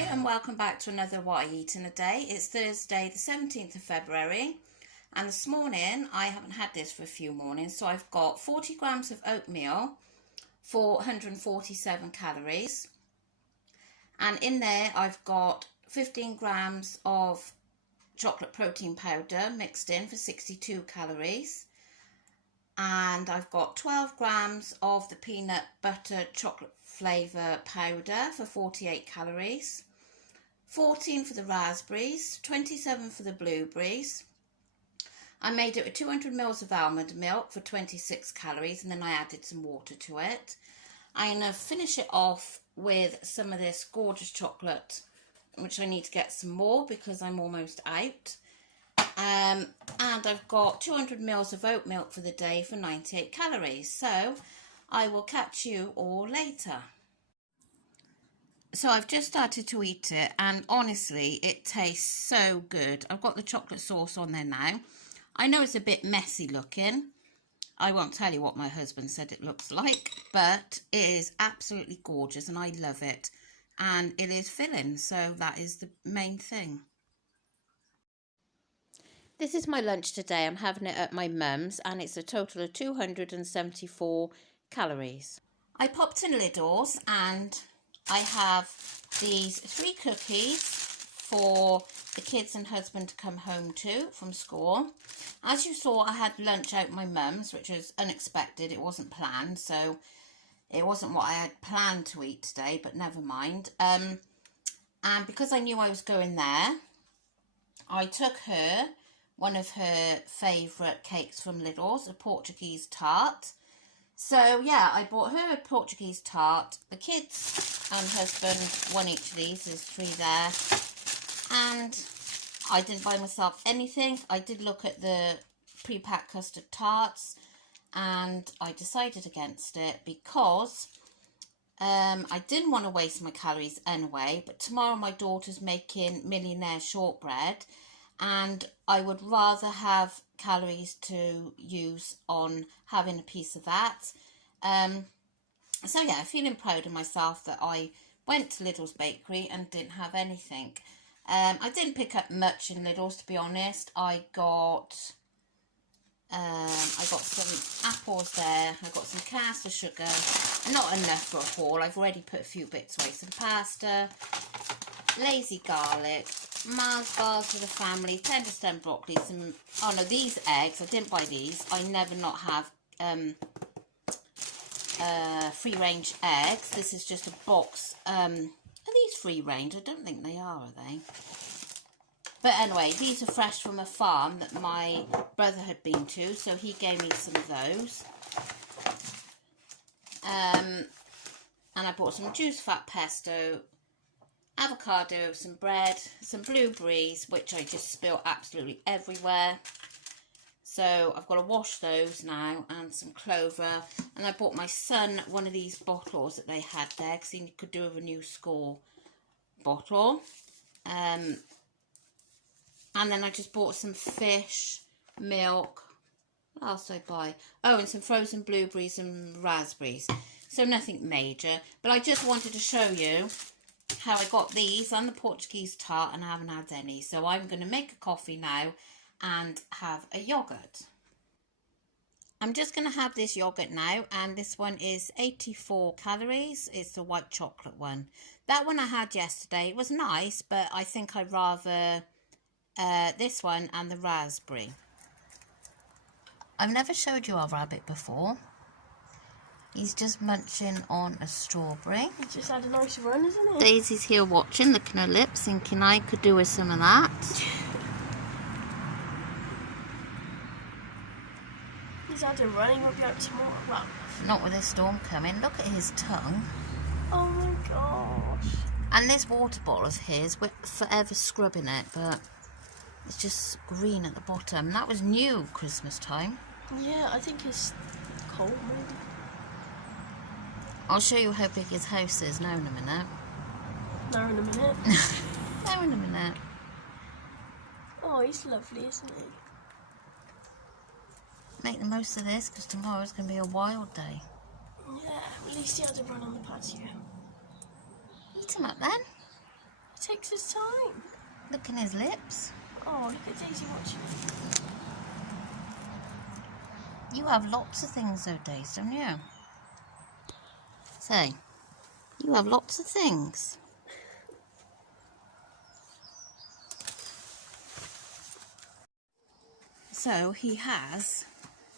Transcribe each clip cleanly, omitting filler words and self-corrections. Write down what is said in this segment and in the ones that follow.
Hi and welcome back to another What I Eat in a Day. It's Thursday the 17th of February and this morning, I haven't had this for a few mornings, so I've got 40 grams of oatmeal for 147 calories, and in there I've got 15 grams of chocolate protein powder mixed in for 62 calories, and I've got 12 grams of the peanut butter chocolate flavour powder for 48 calories, 14 for the raspberries, 27 for the blueberries. I made it with 200 ml of almond milk for 26 calories, and then I added some water to it. I'm going to finish it off with some of this gorgeous chocolate, which I need to get some more because I'm almost out. And I've got 200 ml of oat milk for the day for 98 calories. So I will catch you all later. So I've just started to eat it, and honestly, it tastes so good. I've got the chocolate sauce on there now. I know it's a bit messy looking. I won't tell you what my husband said it looks like, but it is absolutely gorgeous and I love it. And it is filling, so that is the main thing. This is my lunch today. I'm having it at my mum's and it's a total of 274 calories. I popped in Lidl's and I have these 3 cookies for the kids and husband to come home to from school. As you saw, I had lunch out my mum's, which was unexpected. It wasn't planned, so it wasn't what I had planned to eat today, but never mind. And because I knew I was going there, I took her one of her favourite cakes from Lidl's, a Portuguese tart. So yeah, I bought her a Portuguese tart. The kids and husband, one each of these, there's 3 there. And I didn't buy myself anything. I did look at the pre-packed custard tarts and I decided against it because I didn't want to waste my calories anyway, but tomorrow my daughter's making millionaire shortbread and I would rather have calories to use on having a piece of that. So yeah, feeling proud of myself that I went to Lidl's bakery and didn't have anything. I didn't pick up much in Lidl's, to be honest. I got some apples there. I got some caster sugar. Not enough for a haul. I've already put a few bits away. Some pasta, lazy garlic, Mars bars for the family, tender stem broccoli, some... Oh no, these eggs. I didn't buy these. I never not have free range eggs. This is just a box. Are these free range? I don't think they are they? But anyway, these are fresh from a farm that my brother had been to, so he gave me some of those. And I bought some juice fat pesto, avocado, some bread, some blueberries, which I just spill absolutely everywhere. So I've got to wash those now, and some clover. And I bought my son one of these bottles that they had there, because he could do with a new score bottle. And then I just bought some fish, milk. What else did I buy? Oh, and some frozen blueberries and raspberries. So nothing major. But I just wanted to show you how I got these and the Portuguese tart, and I haven't had any. So I'm going to make a coffee now and have a yogurt. I'm just going to have this yogurt now, and this one is 84 calories. It's the white chocolate one. That one I had yesterday. It was nice, but I think I'd rather this one and the raspberry. I've never showed you our rabbit before. He's just munching on a strawberry. He's just had a nice run, isn't he? Daisy's here watching, licking her lips, thinking I could do with some of that. He's had a run, he won't be out tomorrow. Well, not with this storm coming. Look at his tongue. Oh my gosh. And this water bottle of his, we're forever scrubbing it, but it's just green at the bottom. That was new Christmas time. Yeah, I think it's cold maybe. I'll show you how big his house is now in a minute. Now in a minute. Now in a minute. Oh, he's lovely, isn't he? Make the most of this, because tomorrow's going to be a wild day. Yeah, at least he had a run on the patio. Eat him up then. He takes his time. Look in his lips. Oh, look at Daisy watching. You have lots of things though, Daisy, don't you? Say, you have lots of things. So he has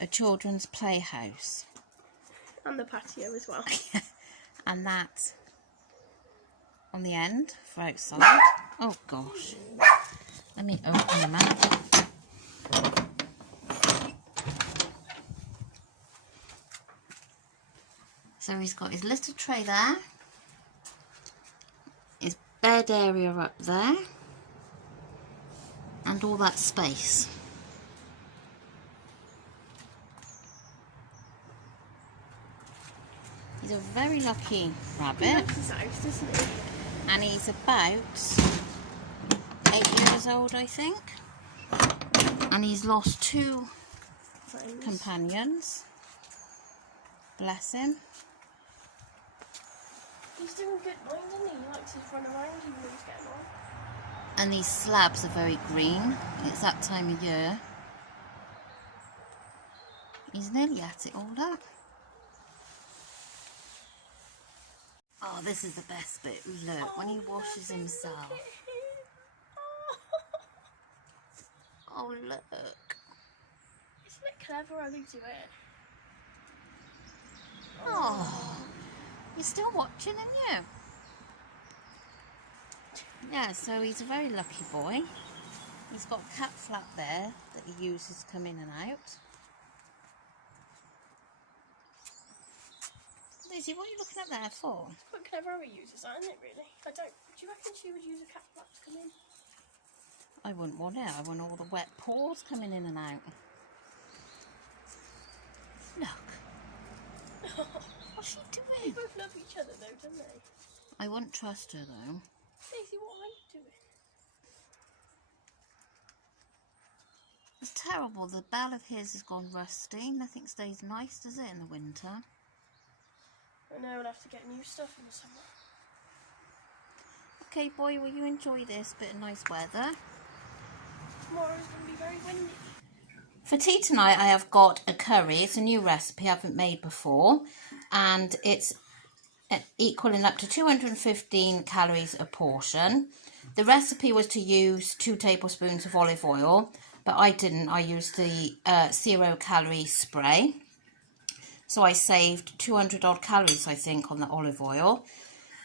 a children's playhouse. And the patio as well. And that on the end for outside. Oh gosh. Let me open them up. So he's got his little tray there. His bed area up there. And all that space. He's a very lucky rabbit. He loves his house, doesn't he? And he's about 8 years old, I think. And he's lost 2 Friends. companions. Bless him. He's doing good mind, isn't he? He likes to run around even though he's getting on. And these slabs are very green. It's that time of year. He's nearly at it all up. Oh, this is the best bit. Look, when he washes himself. Oh, look. Isn't it clever how they do it? Oh, you're still watching, aren't you? Yeah, so he's a very lucky boy. He's got a cat flap there that he uses to come in and out. Lizzie, what are you looking at there for? It's quite clever how he uses that, isn't it, really? Do you reckon she would use a cat flap to come in? I wouldn't want it. I want all the wet paws coming in and out. Look. What's she They doing? both love each other though, don't they? I wouldn't trust her though. Daisy, what are you doing? It's terrible. The bell of his has gone rusty. Nothing stays nice, does it, in the winter? I know, we'll have to get new stuff in the summer. Okay, boy, will you enjoy this bit of nice weather? Tomorrow's going to be very windy. For tea tonight, I have got a curry. It's a new recipe I haven't made before. And it's equaling up to 215 calories a portion. The recipe was to use 2 tablespoons of olive oil, but I didn't. I used the 0 calorie spray. So I saved 200 odd calories, I think, on the olive oil.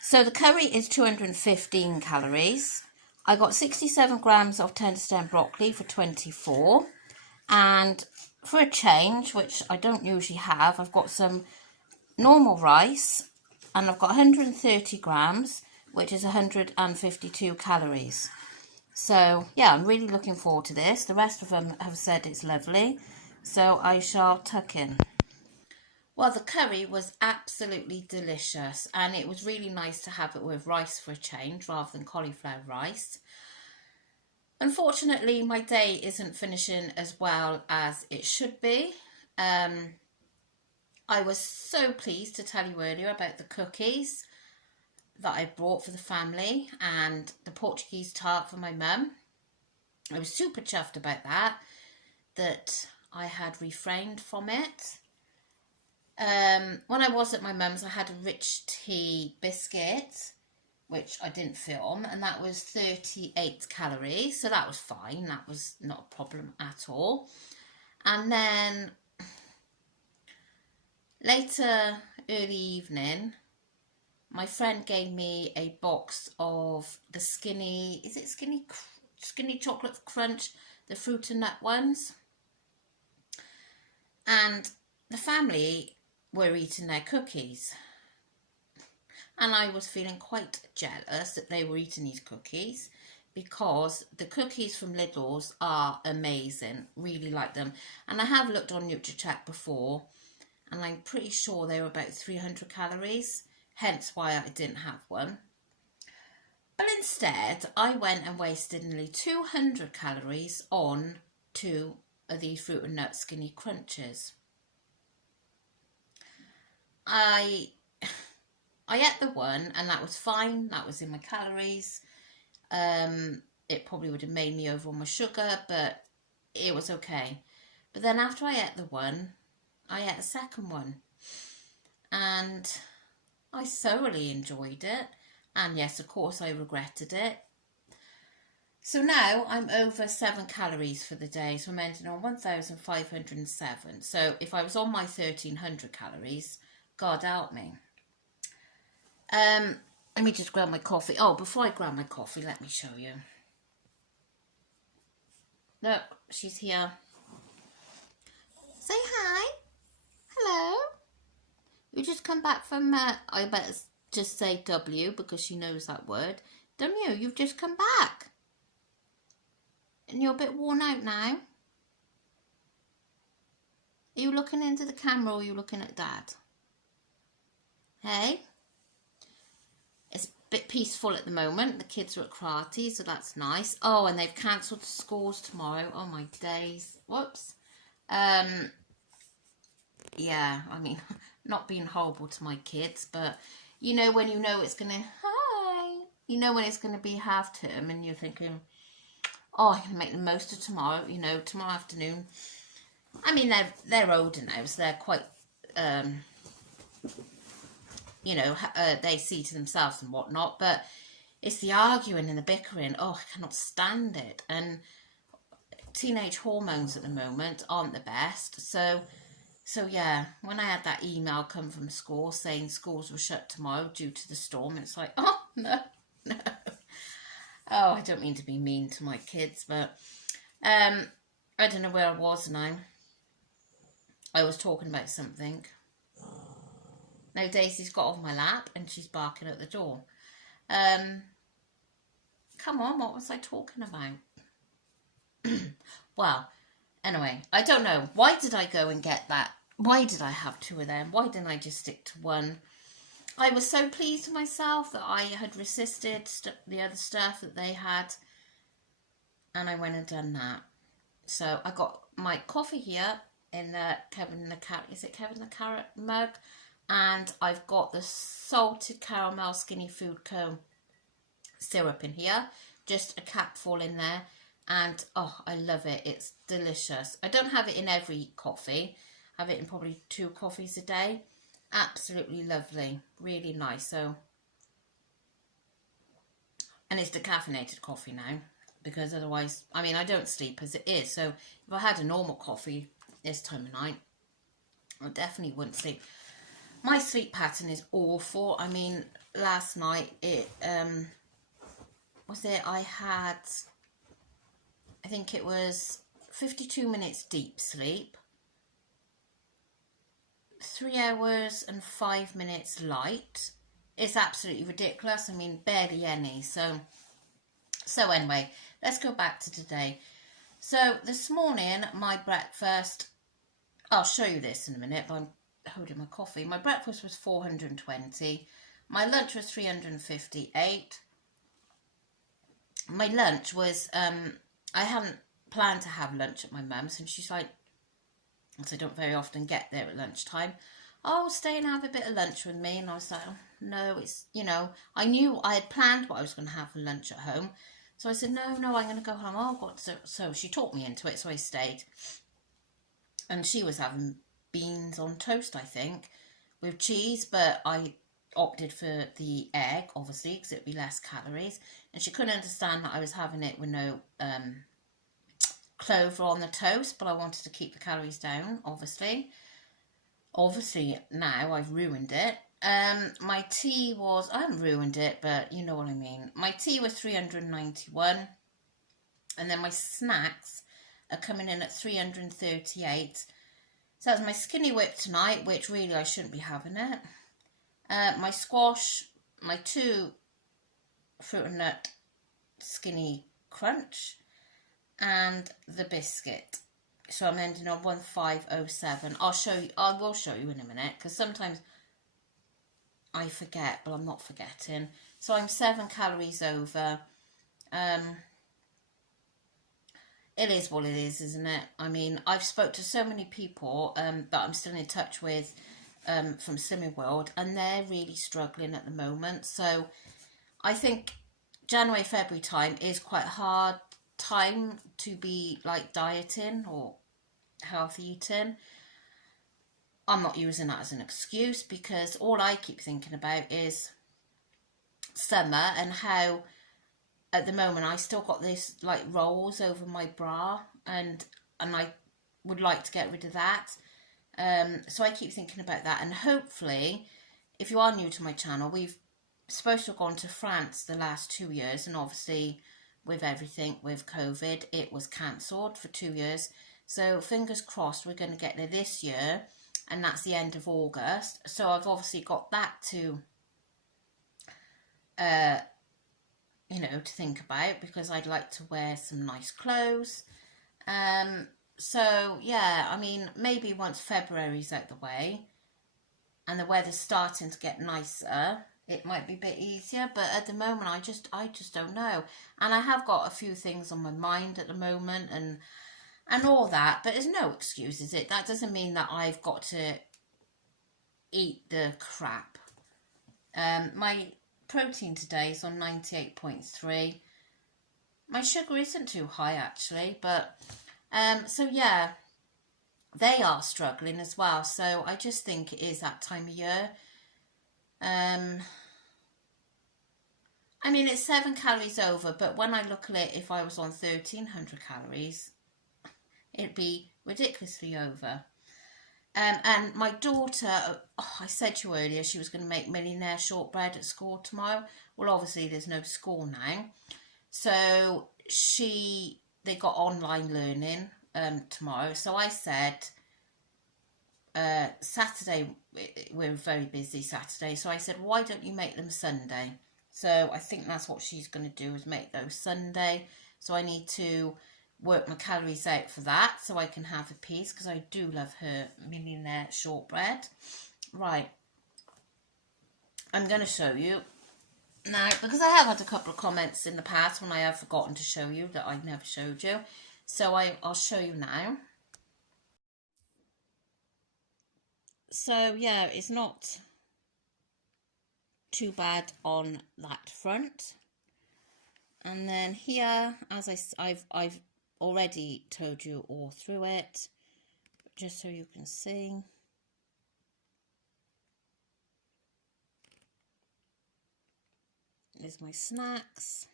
So the curry is 215 calories. I got 67 grams of tender stem broccoli for 24. And for a change, which I don't usually have, I've got some normal rice. And I've got 130 grams, which is 152 calories. So, yeah, I'm really looking forward to this. The rest of them have said it's lovely. So I shall tuck in. Well, the curry was absolutely delicious. And it was really nice to have it with rice for a change rather than cauliflower rice. Unfortunately, my day isn't finishing as well as it should be. I was so pleased to tell you earlier about the cookies that I brought for the family and the Portuguese tart for my mum. I was super chuffed about that I had refrained from it. When I was at my mum's, I had a rich tea biscuit, which I didn't film, and that was 38 calories, so that was fine. That was not a problem at all. And then later, early evening, my friend gave me a box of the skinny chocolate crunch, the fruit and nut ones. And the family were eating their cookies. And I was feeling quite jealous that they were eating these cookies because the cookies from Lidl's are amazing. Really like them. And I have looked on nutracheck before and I'm pretty sure they were about 300 calories. Hence why I didn't have one. But instead, I went and wasted nearly 200 calories on 2 of these fruit and nut skinny crunches. I ate the one and that was fine. That was in my calories. It probably would have made me over on my sugar, but it was okay. But then after I ate the one, I ate a second one. And I thoroughly enjoyed it. And yes, of course, I regretted it. So now I'm over 7 calories for the day. So I'm ending on 1,507. So if I was on my 1,300 calories, God help me. Let me just grab my coffee. Oh, before I grab my coffee, let me show you. Look, she's here. Say hi. Hello. You just come back from, I better just say W because she knows that word. Don't you? You've just come back. And you're a bit worn out now. Are you looking into the camera or are you looking at Dad? Hey? It's a bit peaceful at the moment. The kids are at karate, so that's nice. Oh, and they've cancelled the schools tomorrow. Oh, my days. Whoops. Yeah, I mean, not being horrible to my kids, but you know when you know it's going to, hi, you know when it's going to be half term and you're thinking, oh, I can make the most of tomorrow, you know, tomorrow afternoon. I mean, they're older now, so they're quite, you know, they see to themselves and whatnot, but it's the arguing and the bickering. Oh, I cannot stand it. And teenage hormones at the moment aren't the best, so yeah, when I had that email come from school saying schools were shut tomorrow due to the storm, it's like, oh, no. Oh, I don't mean to be mean to my kids, but I don't know where I was now. I was talking about something. Now Daisy's got off my lap and she's barking at the door. Come on, what was I talking about? Well, anyway, I don't know. Why did I go and get that? Why did I have 2 of them? Why didn't I just stick to one? I was so pleased with myself that I had resisted the other stuff that they had. And I went and done that. So I got my coffee here in the Kevin the Carrot mug. And I've got the salted caramel skinny food cone syrup in here. Just a capful in there. And, oh, I love it. It's delicious. I don't have it in every coffee. I have it in probably 2 coffees a day. Absolutely lovely. Really nice. So, and it's decaffeinated coffee now. Because otherwise, I mean, I don't sleep as it is. So, if I had a normal coffee this time of night, I definitely wouldn't sleep. My sleep pattern is awful. I mean, last night, I think it was 52 minutes deep sleep, 3 hours and 5 minutes light. It's absolutely ridiculous. I mean, barely any. So anyway, let's go back to today. So this morning, my breakfast, I'll show you this in a minute, but I'm holding my coffee. My breakfast was 420. My lunch was 358. My lunch was, I hadn't planned to have lunch at my mum's, and she's like, because I don't very often get there at lunchtime, oh, stay and have a bit of lunch with me. And I was like, oh, no, it's, you know, I knew I had planned what I was going to have for lunch at home. So I said, no, I'm going to go home. Oh, God. So she talked me into it, so I stayed. And she was having beans on toast, I think, with cheese, but I opted for the egg, obviously, because it'd be less calories. And she couldn't understand that I was having it with no clover on the toast, but I wanted to keep the calories down, obviously. Obviously, now I've ruined it. My tea was, I haven't ruined it, but you know what I mean. My tea was 391, and then my snacks are coming in at 338. So that's my skinny whip tonight, which really I shouldn't be having it. My squash, my 2 fruit and nut skinny crunch, and the biscuit. So I'm ending on 1507. I will show you in a minute, because sometimes I forget, but I'm not forgetting. So I'm 7 calories over. It is what it is, isn't it? I mean, I've spoke to so many people that I'm still in touch with from Slimming World, and they're really struggling at the moment. So I think January, February time is quite a hard time to be like dieting or healthy eating. I'm not using that as an excuse, because all I keep thinking about is summer and how at the moment I still got this like rolls over my bra, and I would like to get rid of that. So I keep thinking about that, and hopefully, if you are new to my channel, we've supposed to have gone to France the last 2 years, and obviously with everything with COVID it was cancelled for 2 years. So fingers crossed we're going to get there this year, and that's the end of August. So I've obviously got that to to think about, because I'd like to wear some nice clothes. So yeah, I mean, maybe once February's out the way and the weather's starting to get nicer, it might be a bit easier. But at the moment, I just don't know. And I have got a few things on my mind at the moment, and all that. But there's no excuse, is it? That doesn't mean that I've got to eat the crap. My protein today is on 98.3. My sugar isn't too high actually, but so yeah, they are struggling as well. So I just think it is that time of year. I mean, it's 7 calories over, but when I look at it, if I was on 1,300 calories, it'd be ridiculously over. And my daughter, I said to you earlier, she was going to make millionaire shortbread at school tomorrow. Well, obviously there's no school now, so they got online learning tomorrow. So I said Saturday, we're very busy Saturday, so I said, why don't you make them Sunday? So I think that's what she's going to do, is make those Sunday. So I need to work my calories out for that, so I can have a piece, because I do love her millionaire shortbread. Right, I'm going to show you now, because I have had a couple of comments in the past when I have forgotten to show you that I never showed you. So I'll show you now. So yeah, it's not too bad on that front. And then here, as I've already told you all through it, just so you can see. There's my snacks.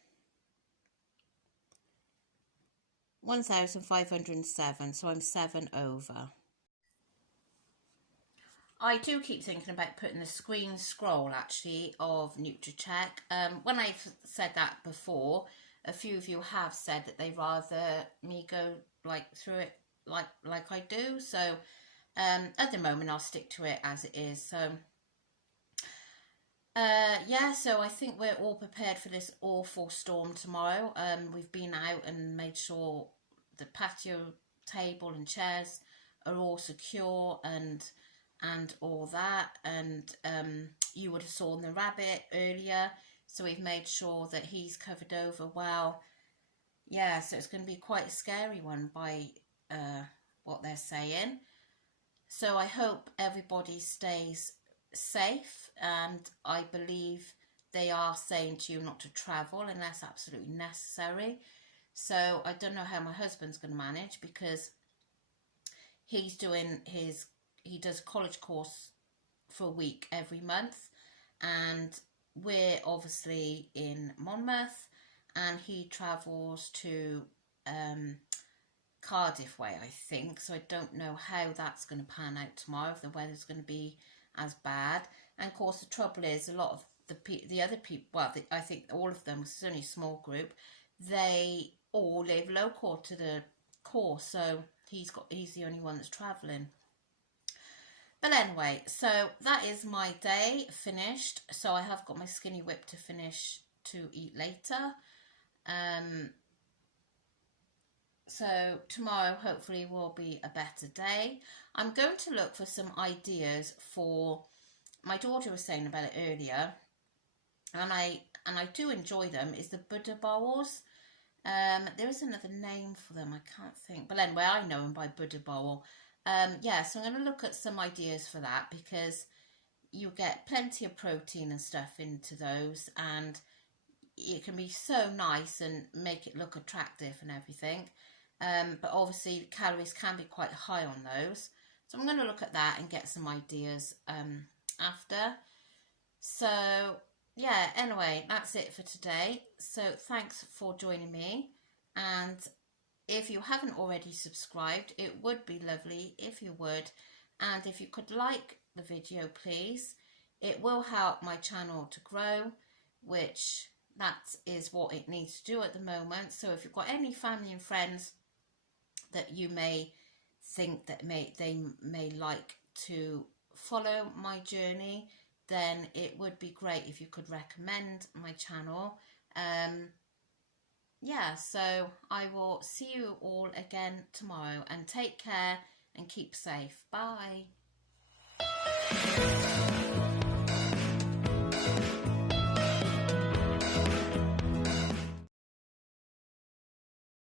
1,507, so I'm 7 over. I do keep thinking about putting the screen scroll actually of nutracheck. When I've said that before, a few of you have said that they'd rather me go like through it like I do. So at the moment I'll stick to it as it is. So yeah, so I think we're all prepared for this awful storm tomorrow. We've been out and made sure the patio table and chairs are all secure and all that, and you would have saw the rabbit earlier, so we've made sure that he's covered over well. Yeah, so it's going to be quite a scary one by what they're saying. So I hope everybody stays safe, and I believe they are saying to you not to travel unless absolutely necessary. So I don't know how my husband's going to manage, because he's doing he does a college course for a week every month, and we're obviously in Monmouth, and he travels to Cardiff way, I think. So I don't know how that's going to pan out tomorrow, if the weather's going to be as bad. And of course the trouble is, a lot of the other people, well, I think all of them, it's only a small group, they all live local to the course, so he's the only one that's travelling. But anyway, so that is my day finished. So I have got my skinny whip to finish to eat later. So tomorrow hopefully will be a better day. I'm going to look for some ideas for, my daughter was saying about it earlier, and I do enjoy them, is the Buddha bowls. There is another name for them, I can't think. But anyway, I know them by Buddha bowl. Yeah, so I'm going to look at some ideas for that, because you get plenty of protein and stuff into those, and it can be so nice and make it look attractive and everything. But obviously calories can be quite high on those. So I'm going to look at that and get some ideas after. So yeah, anyway, that's it for today. So thanks for joining me, and if you haven't already subscribed, it would be lovely if you would, and if you could like the video, please. It will help my channel to grow, which that is what it needs to do at the moment. So if you've got any family and friends that you may think that they may like to follow my journey, then it would be great if you could recommend my channel. Yeah, so I will see you all again tomorrow, and take care and keep safe. Bye.